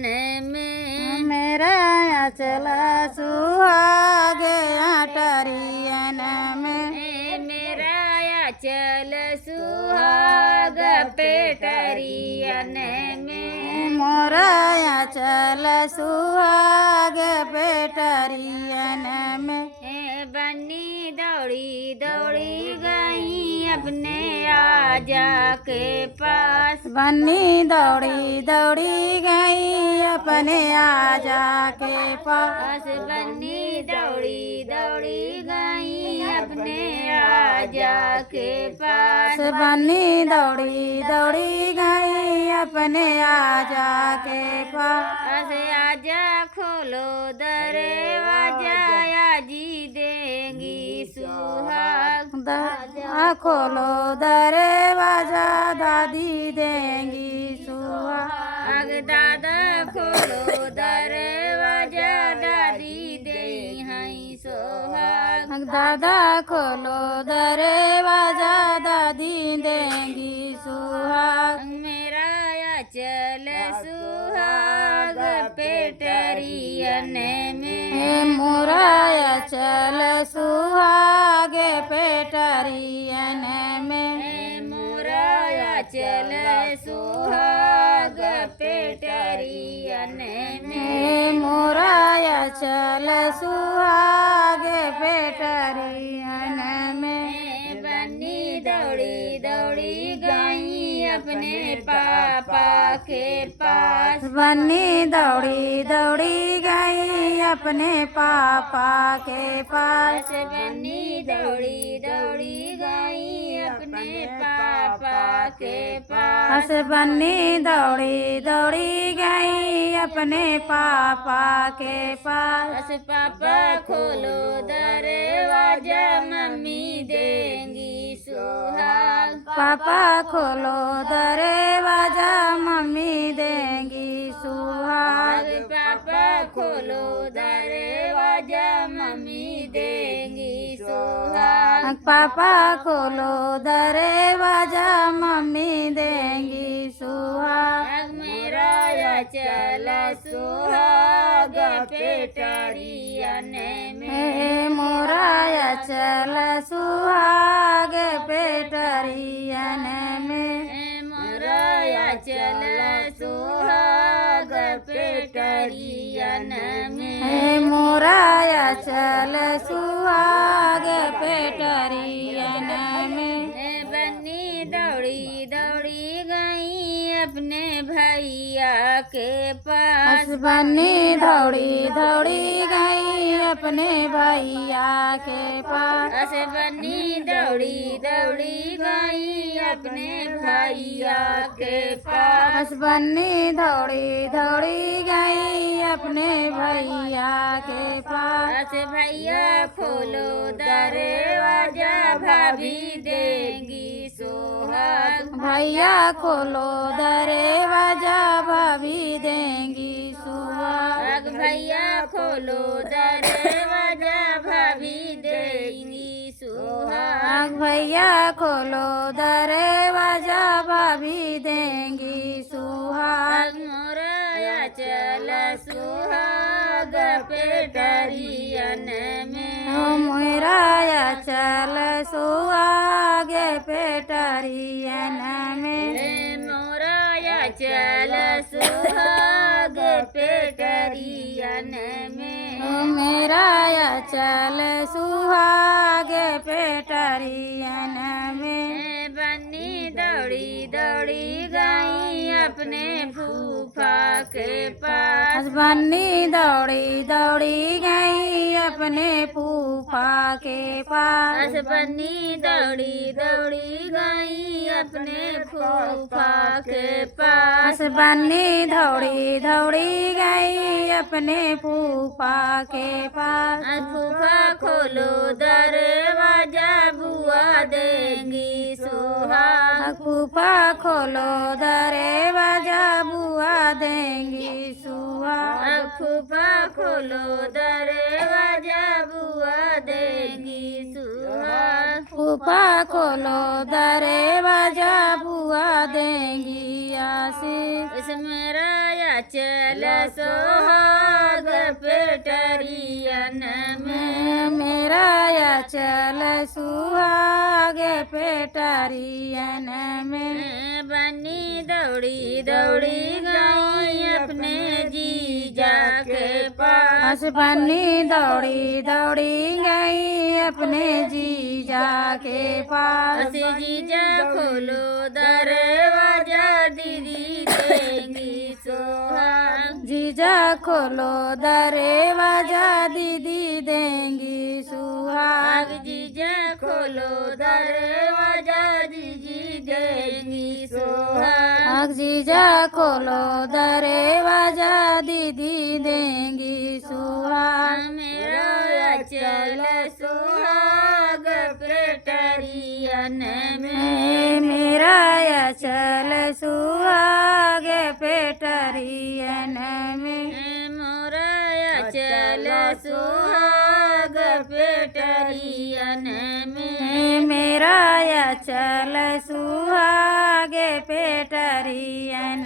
में मेरा आंचल सुहागे अटरियन में मेरा आंचल सुहाग पेटरियन में मोरा आंचल सुहाग पेटरियन में बन्नी दौड़ी दौड़ी गई अपने आजा के पास बन्नी दौड़ी दौड़ी गई अपने आजा के पास बन्नी दौड़ी दौड़ी गई अपने आजा के पास बन्नी दौड़ी दौड़ी गई अपने आजा के पास आजा खोलो दरवाजा आजी देंगी सुहाग खोलो दरवाजा दादी देंगी सुहाग दादा खोलो दरवाजा दादी दे हैं सुहाग दादा खोलो दरवाजा दादी देंगी सुहाग मेरा आंचल सुहाग पेटरियन में मोरा आंचल सुहाग पेटरियन में मोरा आंचल सुहाग पेटरियन में मोरा आंचल सुहाग पेटरियन में बन्नी दौड़ी दौड़ी गई अपने पापा के पास बन्नी दौड़ी दौड़ी गई अपने पापा के पास बन्नी दौड़ी दौड़ी गई अपने पापा के पास बन्नी दौड़ी दौड़ी गई अपने पापा के पास पापा खोलो दरवाजा मम्मी देंगी सुहाग पापा खोलो दरवाजा मम्मी देंगी सुहाग पापा खोलो दरवाजा मम्मी देंगी सुहाग पापा खोलो दरवाजा मम्मी देंगी सुहाग मेरा आंचल सुहाग पेटरियन में मोरा आंचल सुहाग पेटरियन में मोरा आंचल सुहाग पेटरियन में मोरा आंचल सुहाग पेटरियन में बन्नी दौड़ी दौड़ी गई अपने भैया के पास बन्नी दौड़ी दौड़ी गई अपने भैया के पास बन्नी दौड़ी दौड़ी गई अपने भैया के पास बन्नी दौड़ी दौड़ी गई अपने भैया के पास भैया खोलो दरवाजा भाभी देंगी सुहाग भैया खोलो दरवाजा भाभी देंगी सुहाग भैया खोलो दरवाजा भाभी देंगी सुहाग भैया खोलो दरवाजा भाभी देंगी सुहाग मोरा आंचल सुहाग पेटरियन में मोरा आंचल सुहाग पेटरियन में मोरा आंचल सुहाग पेटरियन में मेरा आंचल सुहाग पेटरियन में बन्नी दौड़ी दौड़ी गई अपने फूफा के पास बन्नी दौड़ी दौड़ी गई अपने फूफा के पास बन्नी दौड़ी दौड़ी गई अपने फूफा के पास बन्नी दौड़ी दौड़ी गई अपने फूफा के पास फूफा खोलो दरवाजा बुआ देंगी सुहाग फूफा खोलो दरवाजा बुआ देंगी सुहाग फूफा खोलो दरवाजा बुआ देंगी सुहाग फूफा खोलो दरवाजा बुआ देंगी पासी मेरा या चल सोहाग पेटरियन में मेरा या चल सुहाग पेटरियन में बनी दौड़ी दौड़ी गई अपने जीजा के पास बन्नी दौड़ी दौड़ी गई अपने जीजा के पास जीजा खोलो दरवाजा दीदी देंगी सुहाग जीजा खोलो दरवाजा दीदी देंगी सुहाग जीजा खोलो दरवाजा दीदी देंगी सुहाग जीजा खोलो दरवाजा दीदी देंगी सुहाग मेरा चल सुहाग पेटरियन में मेरा या चल सुहाग पेटरियन में मोरा चल सुहाग पेटरियन में मेरा या चल सुहाग पेटरियन